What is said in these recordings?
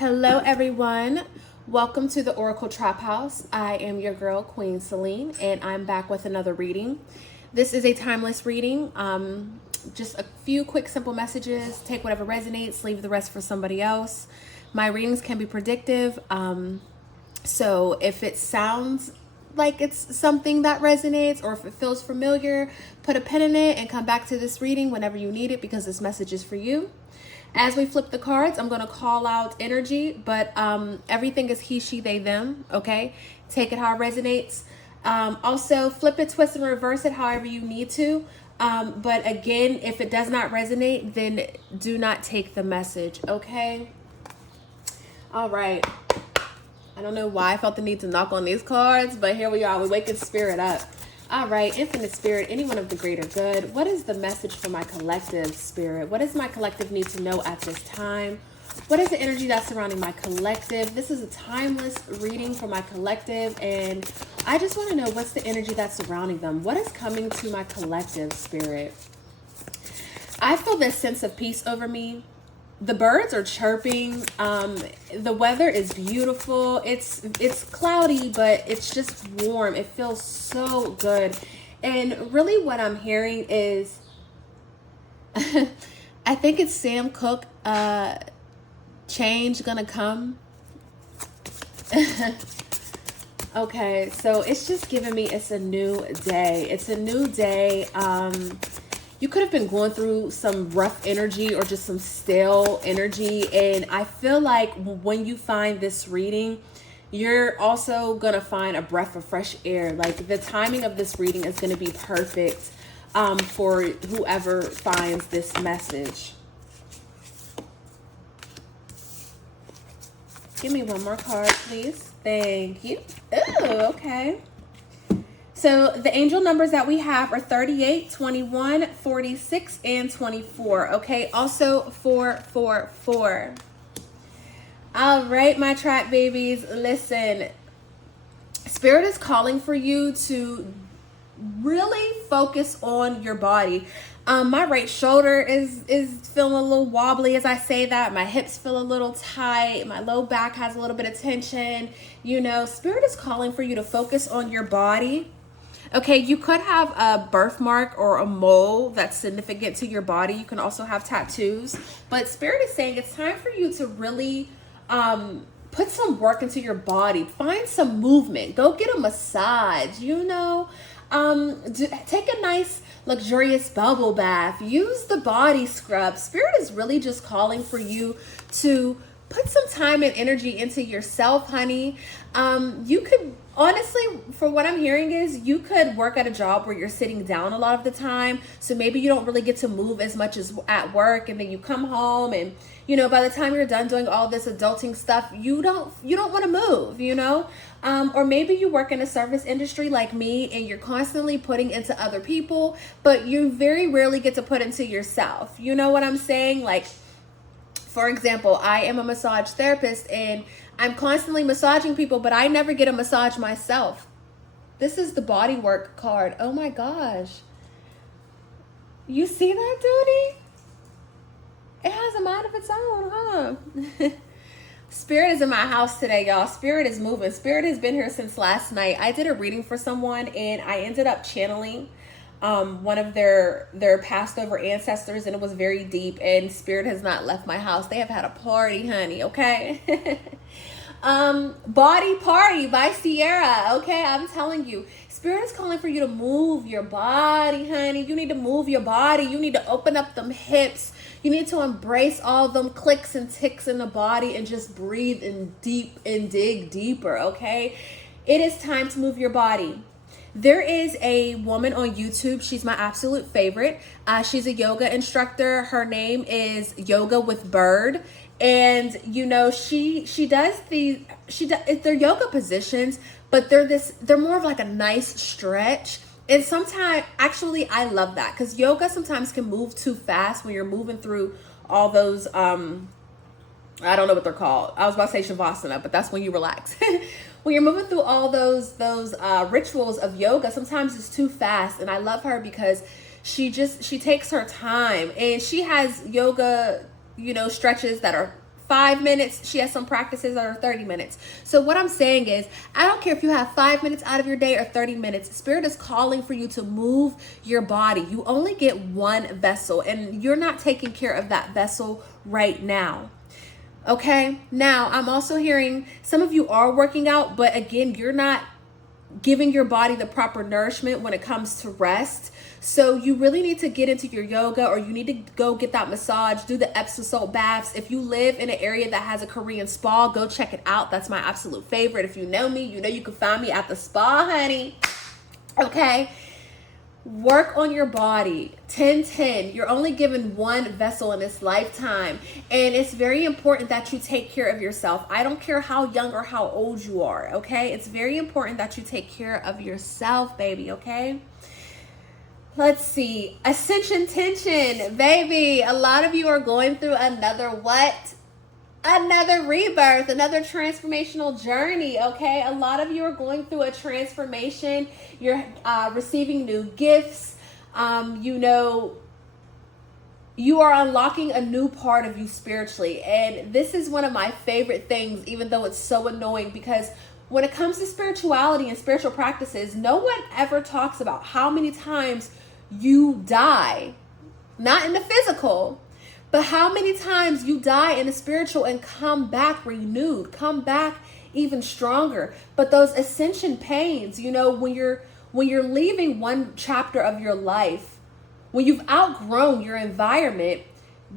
Hello, everyone. Welcome to the Oracle Trap House. I am your girl, Queen Celine, and I'm back with another reading. This is a timeless reading. Just a few quick, simple messages. Take whatever resonates, leave the rest for somebody else. My readings can be predictive. So if it sounds like it's something that resonates or if it feels familiar, put a pin in it and come back to this reading whenever you need it because this message is for you. As we flip the cards, I'm going to call out energy, but everything is he, she, they, them, okay? Take it how it resonates. Also, flip it, twist, and reverse it however you need to. But again, if it does not resonate, then do not take the message, okay? All right. I don't know why I felt the need to knock on these cards, but here we are. We're waking spirit up. All right, infinite spirit, anyone of the greater good, what is the message for my collective spirit? What does my collective need to know at this time? What is the energy that's surrounding my collective? This is a timeless reading for my collective, and I just want to know what's the energy that's surrounding them. What is coming to my collective spirit? I feel this sense of peace over me. The birds are chirping. The weather is beautiful. It's cloudy, but it's just warm. It feels so good. And really what I'm hearing is, I think it's Sam Cooke, change gonna come. Okay, so it's just giving me, it's a new day. It's a new day. You could have been going through some rough energy or just some stale energy. And I feel like when you find this reading, you're also going to find a breath of fresh air. Like the timing of this reading is going to be perfect for whoever finds this message. Give me one more card, please. Thank you. Ooh, okay. So the angel numbers that we have are 38, 21, 46, and 24. Okay, also 444. All right, my trap babies, listen. Spirit is calling for you to really focus on your body. My right shoulder is feeling a little wobbly as I say that. My hips feel a little tight. My low back has a little bit of tension. You know, Spirit is calling for you to focus on your body. Okay, you could have a birthmark or a mole that's significant to your body. You can also have tattoos. But Spirit is saying it's time for you to really put some work into your body. Find some movement. Go get a massage, you know. Take a nice, luxurious bubble bath. Use the body scrub. Spirit is really just calling for you to put some time and energy into yourself, honey. You could, honestly, for what I'm hearing is you could work at a job where you're sitting down a lot of the time. So maybe you don't really get to move as much as at work. And then you come home and, you know, by the time you're done doing all this adulting stuff, you don't want to move, you know? Or maybe you work in a service industry like me and you're constantly putting into other people, but you very rarely get to put into yourself. You know what I'm saying? Like, for example, I am a massage therapist and I'm constantly massaging people, but I never get a massage myself. This is the body work card. Oh my gosh. You see that, duty? It has a mind of its own, huh? Spirit is in my house today, y'all. Spirit is moving. Spirit has been here since last night. I did a reading for someone and I ended up channeling one of their passed over ancestors, and it was very deep, and Spirit has not left my house. They have had a party, honey, okay? Body Party by Sierra, okay? I'm telling you, Spirit is calling for you to move your body, honey. You need to move your body. You need to open up them hips. You need to embrace all them clicks and ticks in the body and just breathe and dig deeper, okay? It is time to move your body. There is a woman on YouTube. She's my absolute favorite. She's a yoga instructor. Her name is Yoga with Bird. And, you know, they're yoga positions, but they're more of like a nice stretch. And sometimes, actually, I love that because yoga sometimes can move too fast when you're moving through all those, I don't know what they're called. I was about to say Shavasana, but that's when you relax. When you're moving through all those rituals of yoga, sometimes it's too fast. And I love her because she takes her time and she has yoga, you know, stretches that are 5 minutes. She has some practices that are 30 minutes. So what I'm saying is, I don't care if you have 5 minutes out of your day or 30 minutes. Spirit is calling for you to move your body. You only get one vessel, and you're not taking care of that vessel right now. Okay, now I'm also hearing some of you are working out, but again, you're not giving your body the proper nourishment when it comes to rest. So you really need to get into your yoga, or you need to go get that massage, do the Epsom salt baths. If you live in an area that has a Korean spa, go check it out. That's my absolute favorite. If you know me, you know you can find me at the spa, honey. Okay. Work on your body. 10-10. You're only given one vessel in this lifetime, and it's very important that you take care of yourself. I don't care how young or how old you are, okay? It's very important that you take care of yourself, baby, okay? Let's see. Ascension tension, baby. A lot of you are going through another what? Another rebirth, another transformational journey, okay? A lot of you are going through a transformation. You're receiving new gifts. You know, you are unlocking a new part of you spiritually. And this is one of my favorite things, even though it's so annoying, because when it comes to spirituality and spiritual practices, no one ever talks about how many times you die. Not in the physical, but how many times you die in the spiritual and come back renewed, come back even stronger. But those ascension pains, you know, when you're leaving one chapter of your life, when you've outgrown your environment,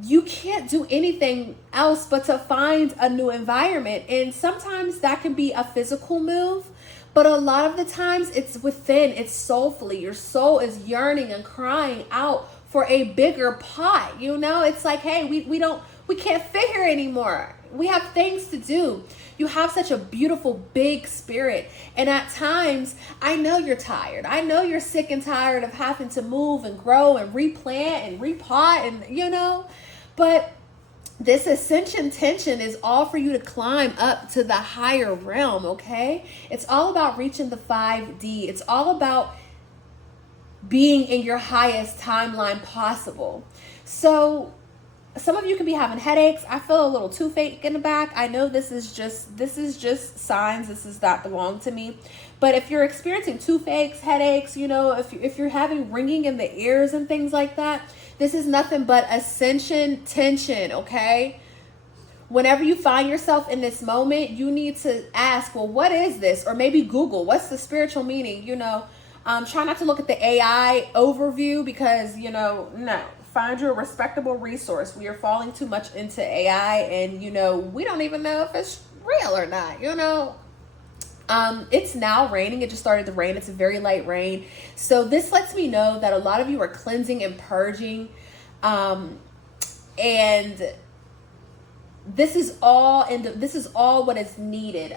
you can't do anything else but to find a new environment. And sometimes that can be a physical move, but a lot of the times it's within, it's soulfully. Your soul is yearning and crying out for a bigger pot. You know, it's like, hey, we can't fit here anymore. We have things to do. You have such a beautiful big spirit, and at times I know you're tired. I know you're sick and tired of having to move and grow and replant and repot, and you know, but this ascension tension is all for you to climb up to the higher realm. Okay, it's all about reaching the 5D. It's all about being in your highest timeline possible. So some of you can be having headaches. I feel a little toothache in the back. I know this is just signs. This does not belong to me. But if you're experiencing toothaches, headaches, you know, if you're having ringing in the ears and things like that, this is nothing but ascension tension, okay? Whenever you find yourself in this moment, you need to ask, well, what is this? Or maybe Google, what's the spiritual meaning, you know? Try not to look at the AI overview because, you know, no. Find you a respectable resource. We are falling too much into AI, and, you know, we don't even know if it's real or not, you know. It's now raining. It just started to rain. It's a very light rain. So this lets me know that a lot of you are cleansing and purging. And this is all what is needed.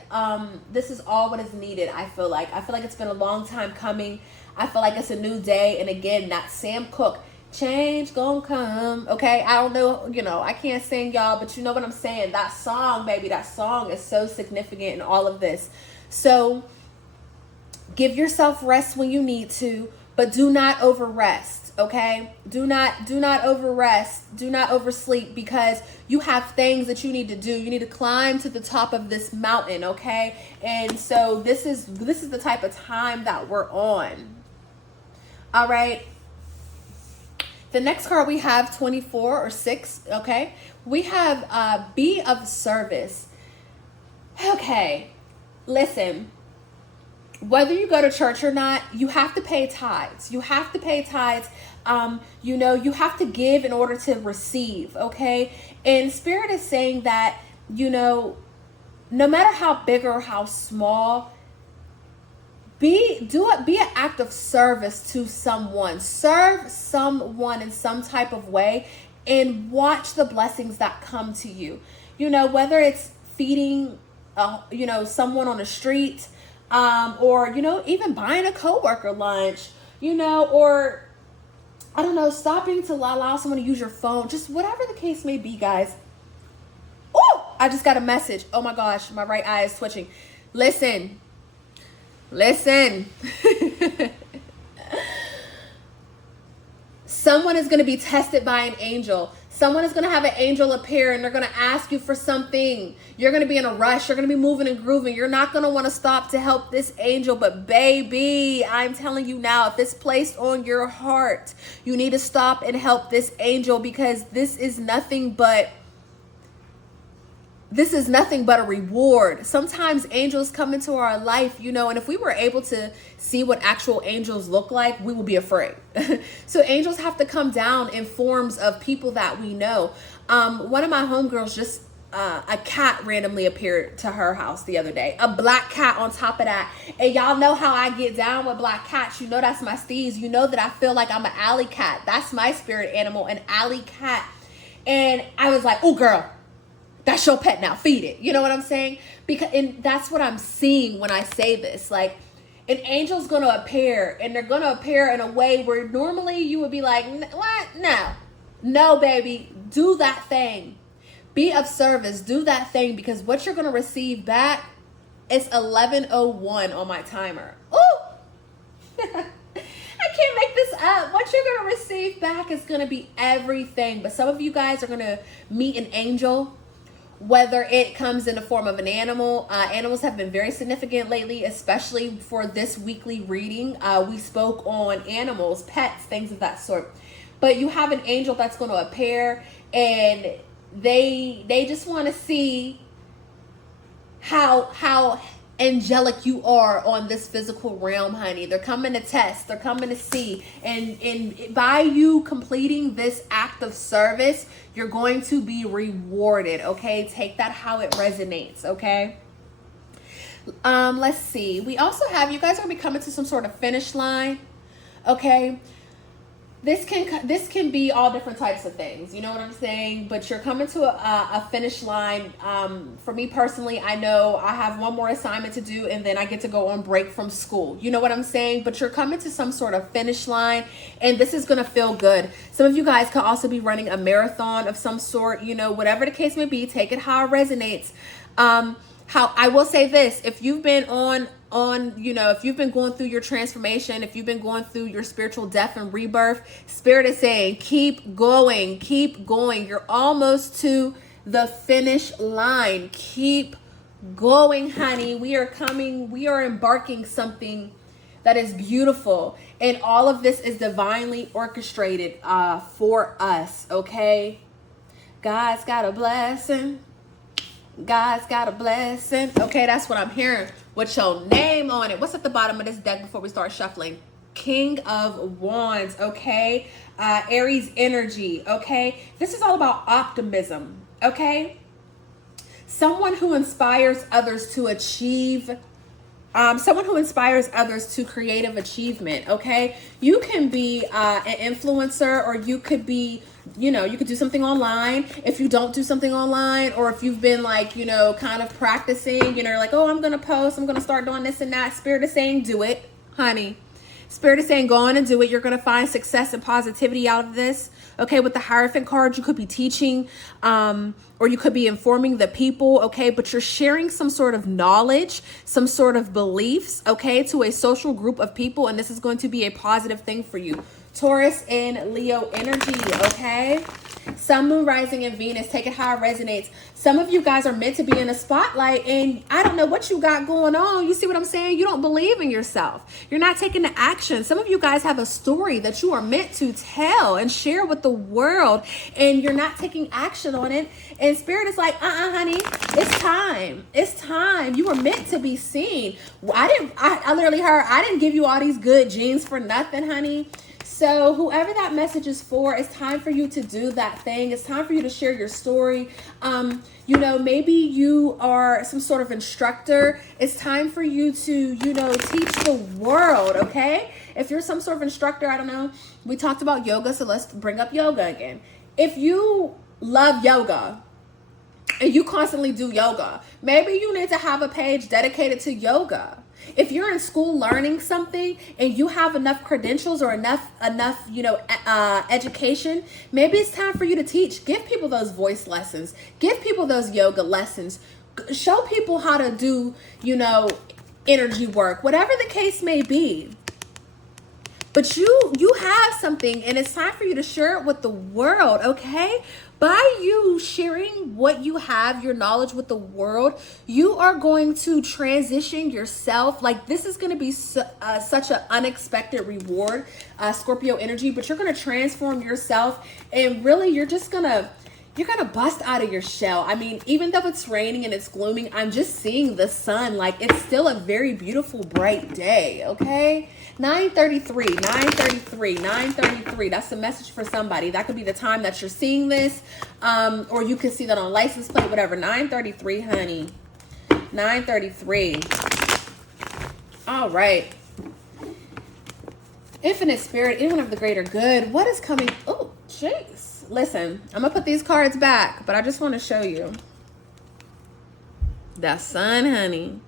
This is all what is needed. I feel like it's been a long time coming. I feel like it's a new day. And again, that Sam Cooke, change gonna come. Okay, I don't know, you know, I can't sing, y'all, but you know what I'm saying. That song, baby, that song is so significant in all of this. So give yourself rest when you need to, but do not over rest. Okay, do not over rest, do not oversleep, because you have things that you need to do. You need to climb to the top of this mountain. Okay, and so this is the type of time that we're on. All right. The next card we have 24 or 6, okay? We have be of service. Okay, listen. Whether you go to church or not, you have to pay tithes. You have to pay tithes. You know, you have to give in order to receive, okay? And Spirit is saying that, you know, no matter how big or how small, be an act of service to someone. Serve someone in some type of way and watch the blessings that come to you. You know, whether it's feeding, you know, someone on the street, or, you know, even buying a coworker lunch, you know, or, I don't know, stopping to allow someone to use your phone, just whatever the case may be, guys. Oh, I just got a message. Oh my gosh, my right eye is twitching. Listen. Someone is going to be tested by an angel. Someone is going to have an angel appear and they're going to ask you for something. You're going to be in a rush. You're going to be moving and grooving. You're not going to want to stop to help this angel. But baby, I'm telling you now, if it's placed on your heart, you need to stop and help this angel, because this is nothing but a reward. Sometimes angels come into our life, you know, and if we were able to see what actual angels look like, we would be afraid. So angels have to come down in forms of people that we know. One of my homegirls, just a cat randomly appeared to her house the other day. A black cat on top of that. And y'all know how I get down with black cats. You know that's my steez. You know that I feel like I'm an alley cat. That's my spirit animal, an alley cat. And I was like, oh girl, that's your pet now, feed it. You know what I'm saying? And that's what I'm seeing when I say this. Like, an angel's going to appear, and they're going to appear in a way where normally you would be like, what? No, baby, do that thing. Be of service, do that thing, because what you're going to receive back is 11:01 on my timer. Ooh! I can't make this up. What you're going to receive back is going to be everything. But some of you guys are going to meet an angel, whether it comes in the form of an animal. Animals have been very significant lately, especially for this weekly reading. We spoke on animals, pets, things of that sort. But you have an angel that's going to appear, and they just want to see how angelic you are on this physical realm, honey. They're coming to test, they're coming to see, and by you completing this act of service, you're going to be rewarded. Okay, take that how it resonates. Okay, let's see, we also have, you guys are gonna be coming to some sort of finish line. Okay, this can be all different types of things, you know what I'm saying? But you're coming to a finish line. For me personally, I know I have one more assignment to do, and then I get to go on break from school. You know what I'm saying? But you're coming to some sort of finish line, and this is going to feel good. Some of you guys could also be running a marathon of some sort, you know, whatever the case may be, take it how it resonates. How I will say this, if you've been you know, if you've been going through your transformation, if you've been going through your spiritual death and rebirth, Spirit is saying, keep going, keep going. You're almost to the finish line. Keep going, honey. We are embarking something that is beautiful. And all of this is divinely orchestrated for us, okay? God's got a blessing. God's got a blessing. Okay, that's what I'm hearing. What's your name on it? What's at the bottom of this deck before we start shuffling? King of Wands, okay? Aries energy, okay? This is all about optimism, okay? Someone who inspires others to achieve, someone who inspires others to creative achievement, okay? You can be an influencer, or you could be, you know, you could do something online. If you don't do something online, or if you've been like, you know, kind of practicing, you know, like, oh, I'm going to post, I'm going to start doing this and that. Spirit is saying, do it, honey. Spirit is saying, go on and do it. You're going to find success and positivity out of this. Okay, with the Hierophant card, you could be teaching, or you could be informing the people, okay? But you're sharing some sort of knowledge, some sort of beliefs, okay, to a social group of people, and this is going to be a positive thing for you. Taurus and Leo energy, okay? Sun, Moon, Rising, and Venus. Take it how it resonates. Some of you guys are meant to be in a spotlight, and I don't know what you got going on. You see what I'm saying? You don't believe in yourself. You're not taking the action. Some of you guys have a story that you are meant to tell and share with the world, and you're not taking action on it. And Spirit is like, honey, it's time. It's time. You were meant to be seen. I literally heard, I didn't give you all these good genes for nothing, honey. So whoever that message is for, it's time for you to do that thing. It's time for you to share your story. You know, maybe you are some sort of instructor. It's time for you to, you know, teach the world, okay? If you're some sort of instructor, I don't know. We talked about yoga, so let's bring up yoga again. If you love yoga and you constantly do yoga, maybe you need to have a page dedicated to yoga. If you're in school learning something and you have enough credentials or enough, you know, education, maybe it's time for you to teach. Give people those voice lessons. Give people those yoga lessons. Show people how to do, you know, energy work, whatever the case may be. But you have something, and it's time for you to share it with the world, okay? By you sharing what you have, your knowledge with the world, you are going to transition yourself. Like, this is going to be such an unexpected reward, Scorpio energy, but you're going to transform yourself, and really you're going to bust out of your shell. I mean, even though it's raining and it's glooming, I'm just seeing the sun. Like, it's still a very beautiful, bright day, okay? 9:33, 9:33, 9:33. That's a message for somebody. That could be the time that you're seeing this, or you can see that on license plate, whatever. 9:33, honey. 9:33. All right. Infinite Spirit, even of the greater good, what is coming? Oh, jeez. Listen, I'm going to put these cards back, but I just want to show you. That sun, honey.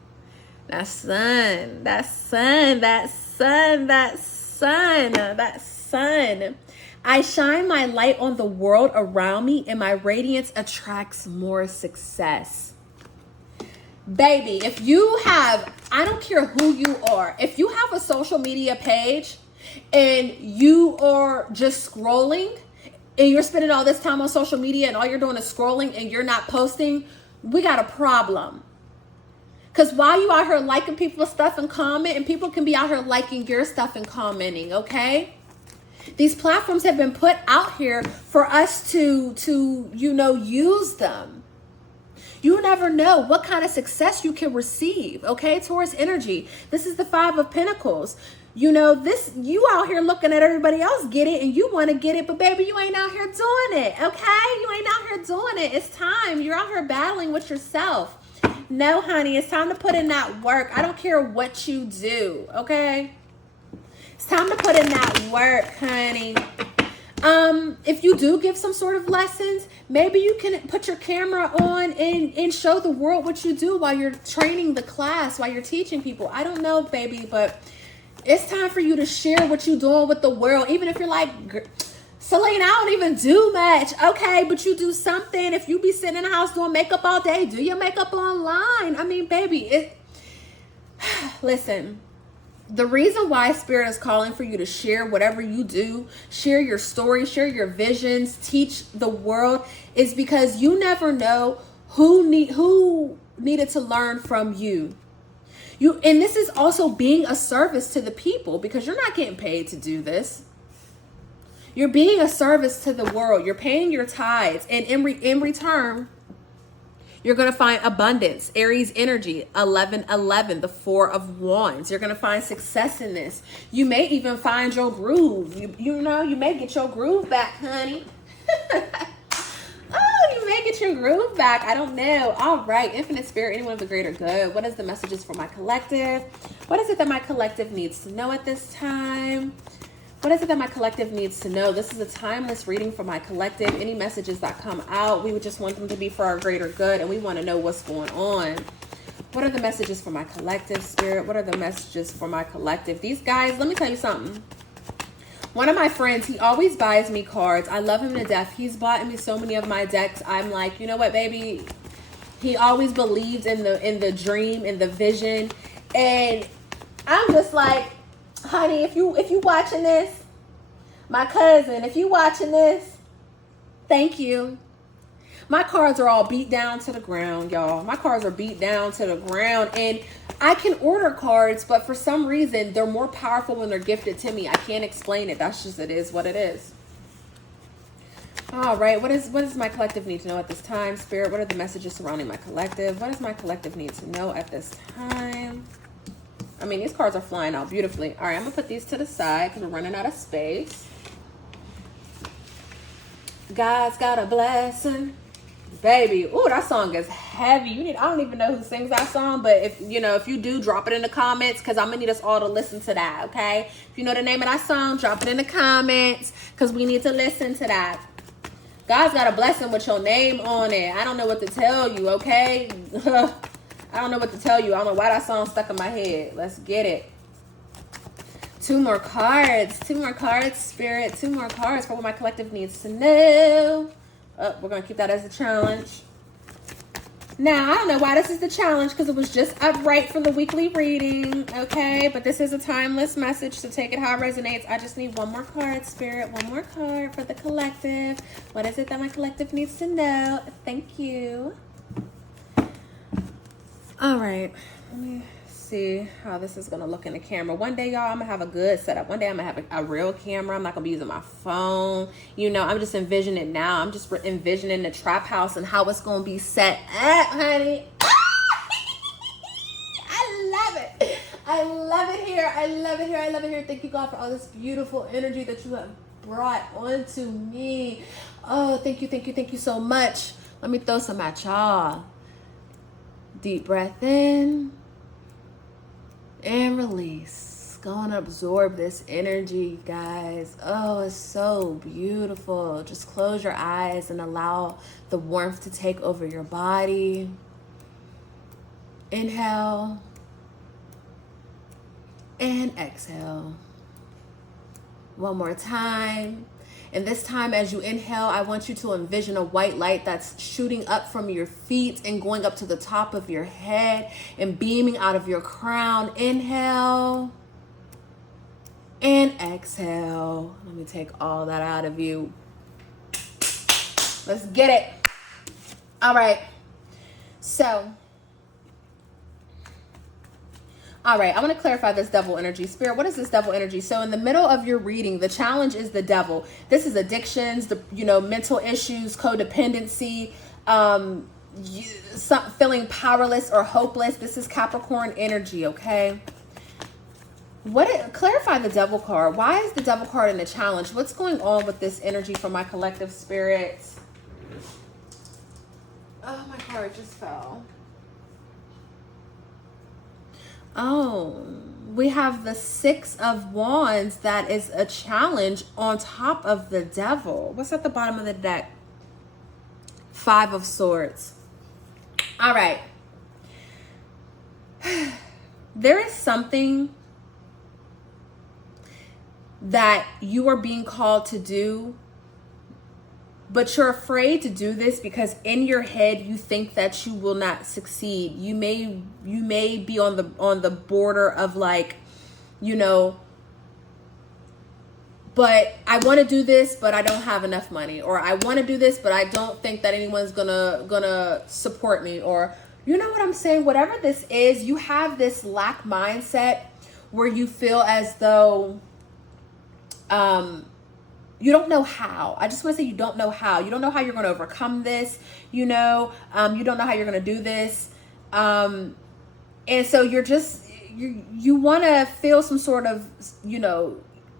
That sun. That sun. That sun. That sun. That sun. I shine my light on the world around me, and my radiance attracts more success. Baby, if you have, I don't care who you are, if you have a social media page and you are just scrolling and you're spending all this time on social media and all you're doing is scrolling and you're not posting, we got a problem. Because while you out here liking people's stuff and comment, and people can be out here liking your stuff and commenting, okay? These platforms have been put out here for us to use them. You never know what kind of success you can receive, okay? Taurus energy. This is the 5 of Pentacles. You out here looking at everybody else get it and you want to get it, but baby, you ain't out here doing it, okay? You ain't out here doing it. It's time. You're out here battling with yourself. No, honey, it's time to put in that work. I don't care what you do, okay? It's time to put in that work, honey. If you do give some sort of lessons, maybe you can put your camera on and show the world what you do while you're training the class, while you're teaching people. I don't know, baby, but it's time for you to share what you're doing with the world. Even if you're like, Selena, I don't even do much. Okay, but you do something. If you be sitting in the house doing makeup all day, do your makeup online. I mean, baby, listen. The reason why Spirit is calling for you to share whatever you do, share your story, share your visions, teach the world, is because you never know who needed to learn from you. And this is also being a service to the people, because you're not getting paid to do this. You're being a service to the world. You're paying your tithes, and in return, you're going to find abundance. Aries energy, 11:11, the 4 of Wands. You're going to find success in this. You may even find your groove. You may get your groove back, honey. Oh, you may get your groove back. I don't know. All right. Infinite Spirit, anyone of the greater good. What is the messages for my collective? What is it that my collective needs to know at this time? What is it that my collective needs to know? This is a timeless reading for my collective. Any messages that come out, we would just want them to be for our greater good, and we want to know what's going on. What are the messages for my collective, Spirit? What are the messages for my collective? These guys, let me tell you something. One of my friends, he always buys me cards. I love him to death. He's bought me so many of my decks. I'm like, you know what, baby? He always believes in the dream, in the vision. And I'm just like, honey, if you watching this, my cousin, if you watching this, thank you. My cards are all beat down to the ground, y'all. My cards are beat down to the ground, and I can order cards, but for some reason, they're more powerful when they're gifted to me. I can't explain it. That's just, it is what it is. All right, what does my collective need to know at this time, Spirit? What are the messages surrounding my collective? What does my collective need to know at this time? I mean, these cards are flying out beautifully. All right, I'm going to put these to the side because we're running out of space. God's got a blessing. Baby, ooh, that song is heavy. I don't even know who sings that song, but if you do, drop it in the comments, because I'm going to need us all to listen to that, okay? If you know the name of that song, drop it in the comments, because we need to listen to that. God's got a blessing with your name on it. I don't know what to tell you, okay? I don't know what to tell you. I don't know why that song stuck in my head. Let's get it. 2 more cards. 2 more cards, Spirit. 2 more cards for what my collective needs to know. Oh, we're going to keep that as a challenge. Now, I don't know why this is the challenge, because it was just upright for the weekly reading, okay? But this is a timeless message, so take it how it resonates. I just need one more card, Spirit. One more card for the collective. What is it that my collective needs to know? Thank you. All right. Let me see how this is going to look in the camera. One day, y'all, I'm going to have a good setup. One day, I'm going to have a real camera. I'm not going to be using my phone. You know, I'm just envisioning it now. I'm just envisioning the trap house and how it's going to be set up, honey. I love it. I love it here. I love it here. I love it here. Thank you, God, for all this beautiful energy that you have brought onto me. Oh, thank you, thank you, thank you so much. Let me throw some at y'all. Deep breath in and release. Go and absorb this energy, guys. Oh, it's so beautiful. Just close your eyes and allow the warmth to take over your body. Inhale and exhale. One more time. And this time, as you inhale, I want you to envision a white light that's shooting up from your feet and going up to the top of your head and beaming out of your crown. Inhale and exhale. Let me take all that out of you. Let's get it. All right. So, all right, I want to clarify this devil energy. Spirit, what is this devil energy? So in the middle of your reading, the challenge is the devil. This is addictions, mental issues, codependency, feeling powerless or hopeless. This is Capricorn energy, okay? Clarify the devil card. Why is the devil card in the challenge? What's going on with this energy for my collective spirits? Oh, my card just fell. Oh, we have the Six of Wands. That is a challenge on top of the devil. What's at the bottom of the deck? Five of Swords. All right. There is something that you are being called to do, but you're afraid to do this because in your head you think that you will not succeed. You may be on the border of like, but I want to do this, but I don't have enough money, or I want to do this, but I don't think that anyone's gonna support me, or you know what I'm saying? Whatever this is, you have this lack mindset where you feel as though you don't know how. I just want to say you don't know how. You don't know how you're going to overcome this. You don't know how you're going to do this. And so you want to feel some sort of,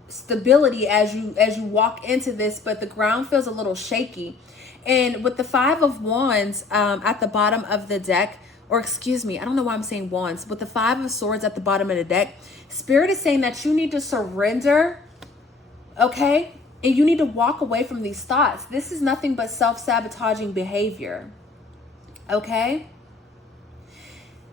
stability as you walk into this, but the ground feels a little shaky. And with the Five of Wands at the bottom of the deck, or excuse me, I don't know why I'm saying wands, with the Five of Swords at the bottom of the deck, Spirit is saying that you need to surrender, okay? And you need to walk away from these thoughts. This is nothing but self-sabotaging behavior. Okay?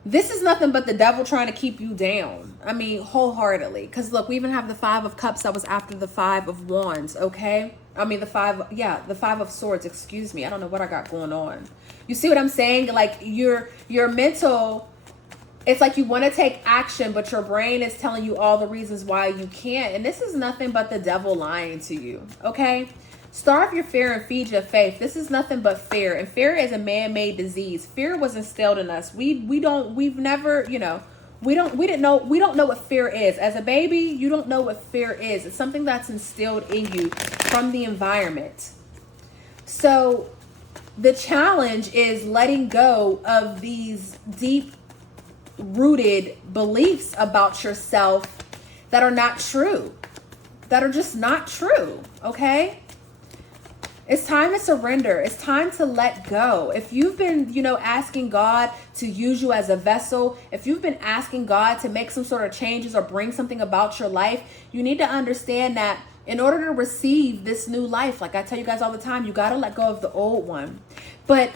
This is nothing but the devil trying to keep you down. I mean, wholeheartedly. Because look, we even have the Five of Cups that was after the Five of Wands. Okay? I mean, the Five of Swords. Excuse me. I don't know what I got going on. You see what I'm saying? Like your mental... It's like you want to take action, but your brain is telling you all the reasons why you can't. And this is nothing but the devil lying to you, okay? Starve your fear and feed your faith. This is nothing but fear. And fear is a man-made disease. Fear was instilled in us. We don't know what fear is. As a baby, you don't know what fear is. It's something that's instilled in you from the environment. So the challenge is letting go of these deep rooted beliefs about yourself that are not true, that are just not true, okay? It's time to surrender. It's time to let go. If you've been, asking God to use you as a vessel, if you've been asking God to make some sort of changes or bring something about your life, you need to understand that in order to receive this new life, like I tell you guys all the time, you got to let go of the old one. But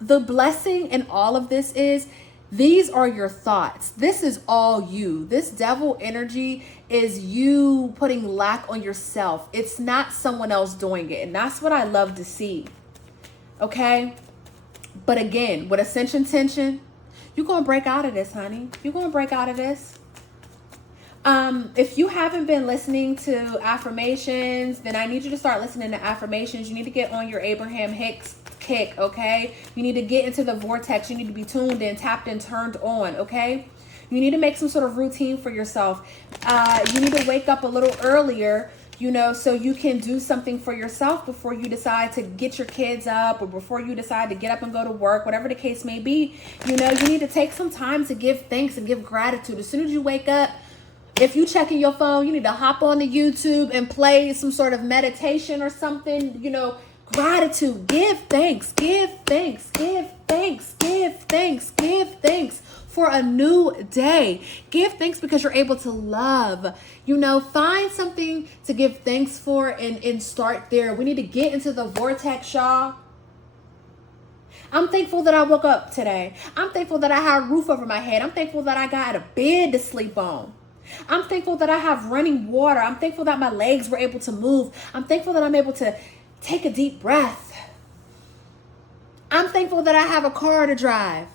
the blessing in all of this is, these are your thoughts. This is all you. This devil energy is you putting lack on yourself. It's not someone else doing it. And that's what I love to see. Okay? But again, with ascension tension, you're going to break out of this, honey. You're going to break out of this. If you haven't been listening to affirmations, then I need you to start listening to affirmations. You need to get on your Abraham Hicks kick, okay? You need to get into the vortex. You need to be tuned in, tapped in, turned on, okay? You need to make some sort of routine for yourself. You need to wake up a little earlier, you know, so you can do something for yourself before you decide to get your kids up, or before you decide to get up and go to work, whatever the case may be. You know, you need to take some time to give thanks and give gratitude. As soon as you wake up, if you checking your phone, you need to hop on the YouTube and play some sort of meditation or something, you know, gratitude, give thanks, give thanks, give thanks, give thanks, give thanks for a new day. Give thanks because you're able to love, you know, find something to give thanks for and start there. We need to get into the vortex, y'all. I'm thankful that I woke up today. I'm thankful that I had a roof over my head. I'm thankful that I got a bed to sleep on. I'm thankful that I have running water. I'm thankful that my legs were able to move. I'm thankful that I'm able to take a deep breath. I'm thankful that I have a car to drive.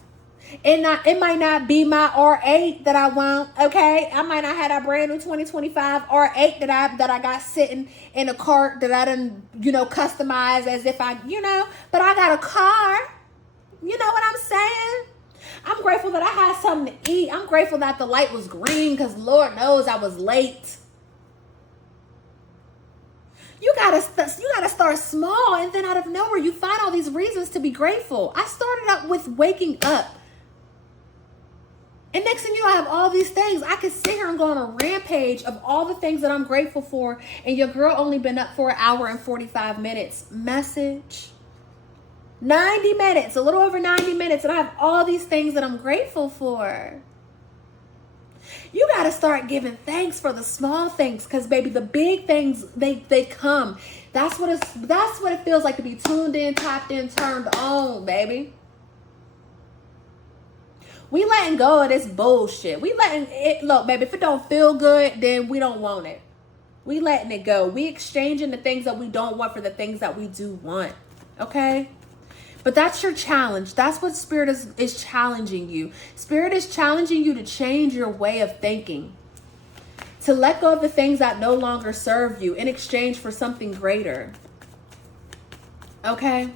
It might not be my R8 that I want, okay? I might not have that brand new 2025 R8 that I got sitting in a cart that I done, you know, customized as if I, you know, but I got a car. You know what I'm saying? I'm grateful that I had something to eat. I'm grateful that the light was green because Lord knows I was late. You gotta start small, and then out of nowhere you find all these reasons to be grateful. I started out with waking up. And next thing you know, I have all these things. I could sit here and go on a rampage of all the things that I'm grateful for, and your girl only been up for 1 hour and 45 minutes. Message. 90 minutes, a little over 90 minutes, and I have all these things that I'm grateful for. You got to start giving thanks for the small things, because baby, the big things, they come. That's what it feels like to be tuned in, tapped in, turned on, baby. We letting go of this bullshit. We letting it, look, baby, if it don't feel good, then we don't want it. We letting it go. We exchanging the things that we don't want for the things that we do want. Okay? But that's your challenge. That's what Spirit is challenging you. Spirit is challenging you to change your way of thinking. To let go of the things that no longer serve you in exchange for something greater. Okay?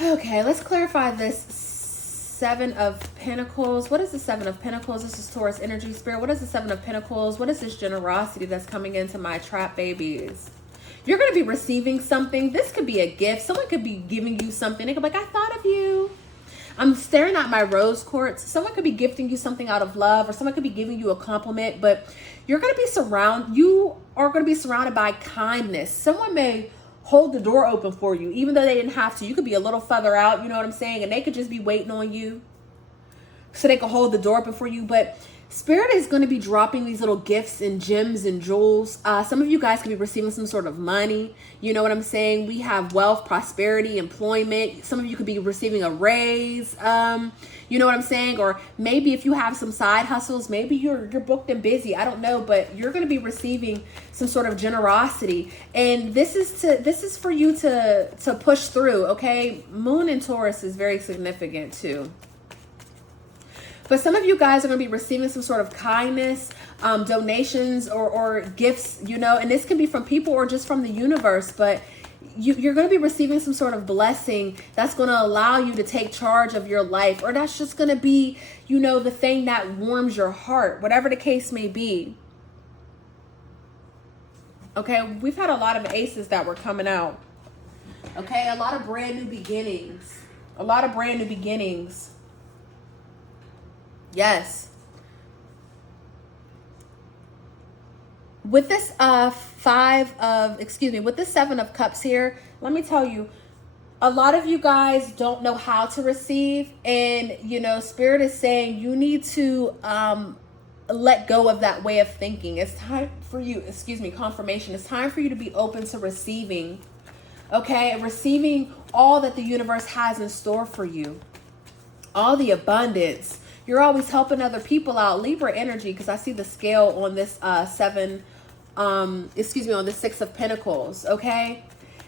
Okay, let's clarify this 7 of Pentacles. What is the 7 of Pentacles? This is Taurus energy, Spirit. What is the 7 of Pentacles? What is this generosity that's coming into my trap babies? You're going to be receiving something. This could be a gift. Someone could be giving you something. They could be like, I thought of you. I'm staring at my rose quartz. Someone could be gifting you something out of love, or someone could be giving you a compliment, but you are going to be surrounded by kindness. Someone may hold the door open for you, even though they didn't have to. You could be a little further out, you know what I'm saying? And they could just be waiting on you so they could hold the door open for you. But Spirit is going to be dropping these little gifts and gems and jewels. Some of you guys could be receiving some sort of money. You know what I'm saying? We have wealth, prosperity, employment. Some of you could be receiving a raise. You know what I'm saying? Or maybe if you have some side hustles, maybe you're booked and busy. I don't know, but you're going to be receiving some sort of generosity. And this is for you to push through, okay? Moon in Taurus is very significant too. But some of you guys are going to be receiving some sort of kindness, donations or gifts, you know, and this can be from people or just from the universe, but you're going to be receiving some sort of blessing that's going to allow you to take charge of your life, or that's just going to be, you know, the thing that warms your heart, whatever the case may be. Okay, we've had a lot of aces that were coming out. Okay, a lot of brand new beginnings. A lot of brand new beginnings. Yes. With this with this 7 of Cups here, let me tell you, a lot of you guys don't know how to receive, and you know, Spirit is saying you need to let go of that way of thinking. It's time for you, confirmation. It's time for you to be open to receiving, okay? Receiving all that the universe has in store for you. All the abundance. You're always helping other people out. Libra energy, because I see the scale on this on this 6 of Pentacles, okay?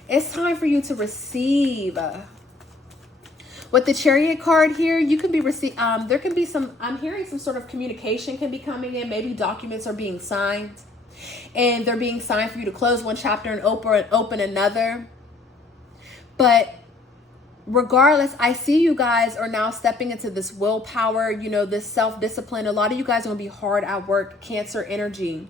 It's time for you to receive. With the Chariot card here, you can be there can be some, I'm hearing some sort of communication can be coming in. Maybe documents are being signed, and they're being signed for you to close one chapter and open another. But regardless, I see you guys are now stepping into this willpower, you know, this self-discipline. A lot of you guys are going to be hard at work, Cancer energy.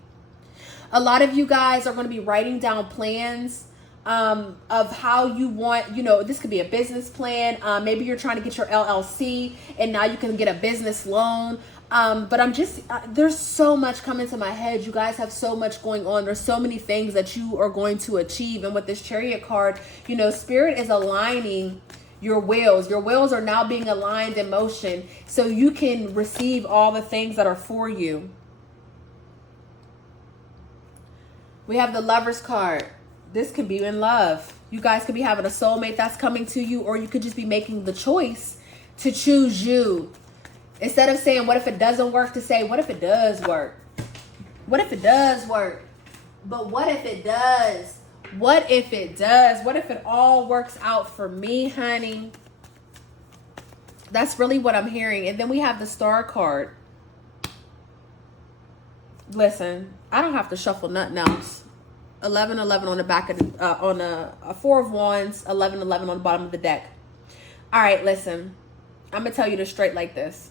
A lot of you guys are going to be writing down plans of how you want, you know, this could be a business plan. Maybe you're trying to get your LLC and now you can get a business loan. But I'm just, there's so much coming to my head. You guys have so much going on. There's so many things that you are going to achieve. And with this Chariot card, you know, Spirit is aligning your wheels. Your wheels are now being aligned in motion so you can receive all the things that are for you. We have the Lovers card. This could be in love. You guys could be having a soulmate that's coming to you, or you could just be making the choice to choose you. Instead of saying, what if it doesn't work, to say, what if it does work? What if it does work? But what if it does? What if it does? What if it all works out for me, honey? That's really what I'm hearing. And then we have the Star card. Listen, I don't have to shuffle nothing else. 11-11 on the back of the, on a 4 of Wands, 11-11 on the bottom of the deck. All right, listen. I'm going to tell you this straight like this.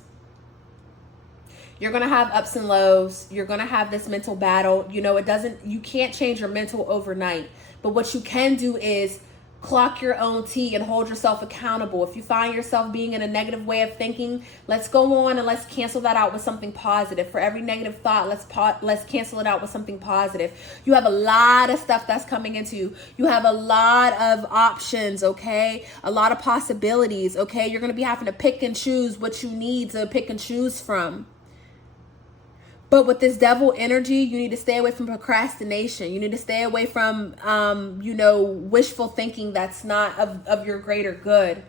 You're going to have ups and lows. You're going to have this mental battle. You know, you can't change your mental overnight. But what you can do is clock your own tea and hold yourself accountable. If you find yourself being in a negative way of thinking, let's go on and let's cancel that out with something positive. For every negative thought, let's cancel it out with something positive. You have a lot of stuff that's coming into you. You have a lot of options, okay? A lot of possibilities, okay? You're going to be having to pick and choose what you need to pick and choose from. But with this Devil energy, you need to stay away from procrastination. You need to stay away from, you know, wishful thinking that's not of your greater good.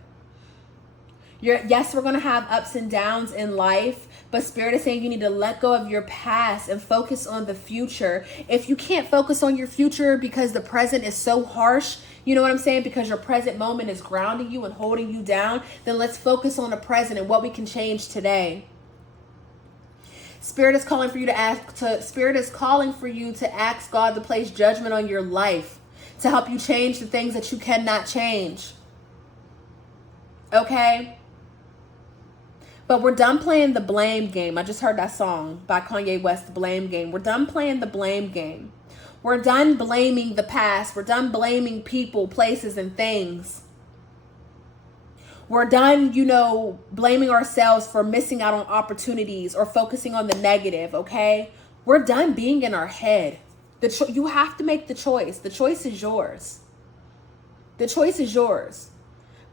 Yes, we're going to have ups and downs in life, but Spirit is saying you need to let go of your past and focus on the future. If you can't focus on your future because the present is so harsh, you know what I'm saying? Because your present moment is grounding you and holding you down, then let's focus on the present and what we can change today. Spirit is calling for you Spirit is calling for you to ask God to place judgment on your life, to help you change the things that you cannot change. Okay? But we're done playing the blame game. I just heard that song by Kanye West, The Blame Game. We're done playing the blame game. We're done blaming the past. We're done blaming people, places, and things. We're done, you know, blaming ourselves for missing out on opportunities or focusing on the negative, okay? We're done being in our head. You have to make the choice. The choice is yours. The choice is yours.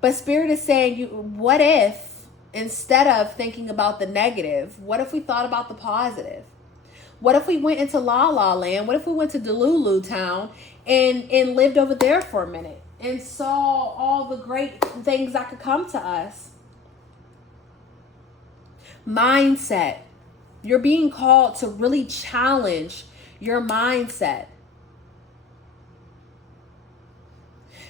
But Spirit is saying, what if, instead of thinking about the negative, what if we thought about the positive? What if we went into La La Land? What if we went to Delulu Town and lived over there for a minute? And saw all the great things that could come to us. Mindset. You're being called to really challenge your mindset.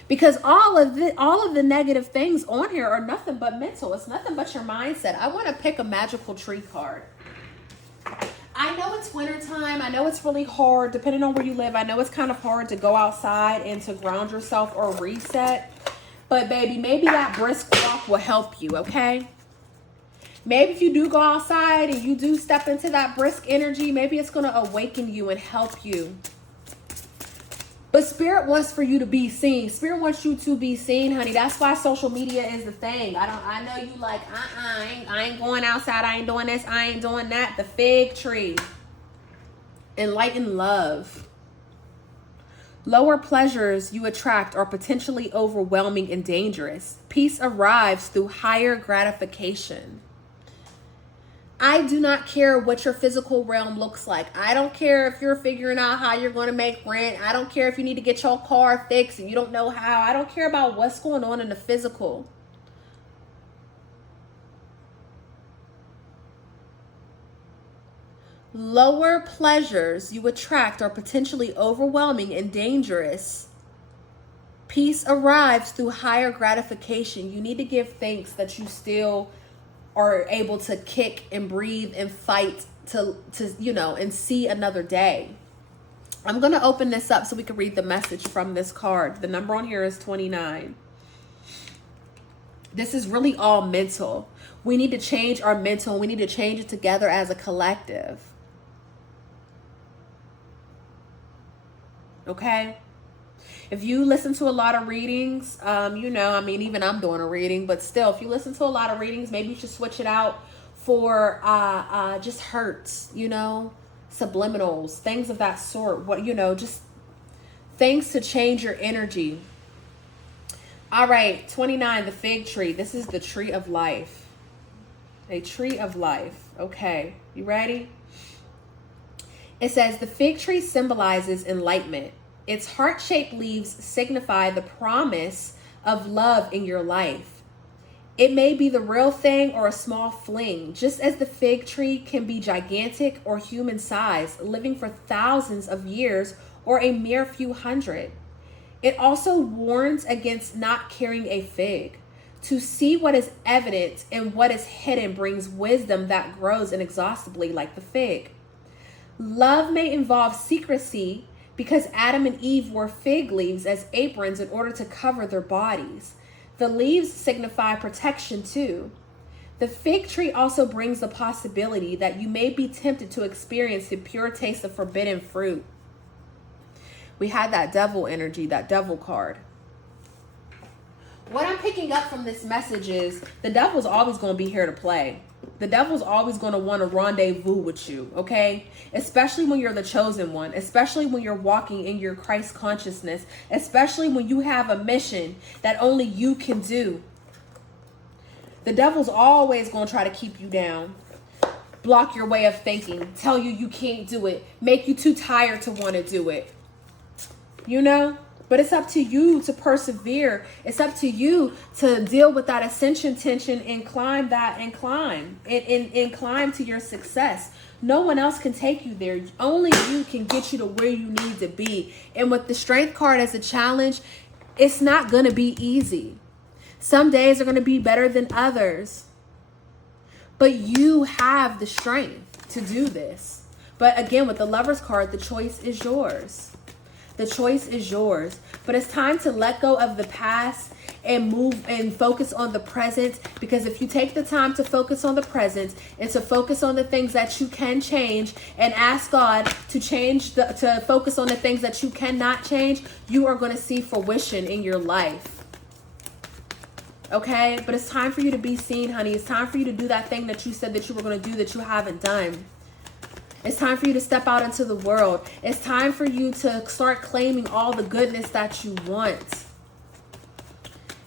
Because all of the negative things on here are nothing but mental. It's nothing but your mindset. I want to pick a magical tree card. I know it's wintertime. I know it's really hard, depending on where you live. I know it's kind of hard to go outside and to ground yourself or reset. But baby, maybe that brisk walk will help you, okay? Maybe if you do go outside and you do step into that brisk energy, maybe it's going to awaken you and help you. But Spirit wants for you to be seen. Spirit wants you to be seen, honey. That's why social media is the thing. I know you like, I ain't going outside. I ain't doing this. I ain't doing that. The fig tree. Enlightened love. Lower pleasures you attract are potentially overwhelming and dangerous. Peace arrives through higher gratification. I do not care what your physical realm looks like. I don't care if you're figuring out how you're going to make rent. I don't care if you need to get your car fixed and you don't know how. I don't care about what's going on in the physical. Lower pleasures you attract are potentially overwhelming and dangerous. Peace arrives through higher gratification. You need to give thanks that you still are able to kick and breathe and fight to and see another day. I'm going to open this up so we can read the message from this card. The number on here is 29. This is really all mental. We need to change our mental. We need to change it together as a collective. Okay? If you listen to a lot of readings, even I'm doing a reading, but still, if you listen to a lot of readings, maybe you should switch it out for just hurts, subliminals, things of that sort. Just things to change your energy. All right, 29, the fig tree. This is the tree of life. A tree of life. Okay, you ready? It says, the fig tree symbolizes enlightenment. Its heart-shaped leaves signify the promise of love in your life. It may be the real thing or a small fling, just as the fig tree can be gigantic or human size, living for thousands of years or a mere few hundred. It also warns against not carrying a fig. To see what is evident and what is hidden brings wisdom that grows inexhaustibly like the fig. Love may involve secrecy because Adam and Eve wore fig leaves as aprons in order to cover their bodies. The leaves signify protection too. The fig tree also brings the possibility that you may be tempted to experience the pure taste of forbidden fruit. We had that devil energy, that devil card. What I'm picking up from this message is the devil's always going to be here to play. The devil's always going to want to rendezvous with you, okay? Especially when you're the chosen one, especially when you're walking in your Christ consciousness, especially when you have a mission that only you can do. The devil's always going to try to keep you down, block your way of thinking, tell you you can't do it, make you too tired to want to do it. But it's up to you to persevere. It's up to you to deal with that ascension tension and climb that and climb to your success. No one else can take you there. Only you can get you to where you need to be. And with the strength card as a challenge, it's not going to be easy. Some days are going to be better than others. But you have the strength to do this. But again, with the Lover's card, the choice is yours. The choice is yours. But it's time to let go of the past and move and focus on the present. Because if you take the time to focus on the present and to focus on the things that you can change and ask God to to focus on the things that you cannot change, you are going to see fruition in your life. Okay? But it's time for you to be seen, honey. It's time for you to do that thing that you said that you were going to do that you haven't done. It's time for you to step out into the world. It's time for you to start claiming all the goodness that you want.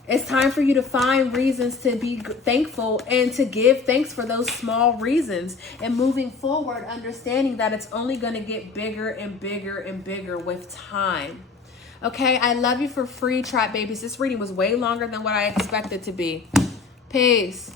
It's time for you to find reasons to be thankful and to give thanks for those small reasons. And moving forward, understanding that it's only going to get bigger and bigger and bigger with time. Okay, I love you for free, Trap Babies. This reading was way longer than what I expected to be. Peace.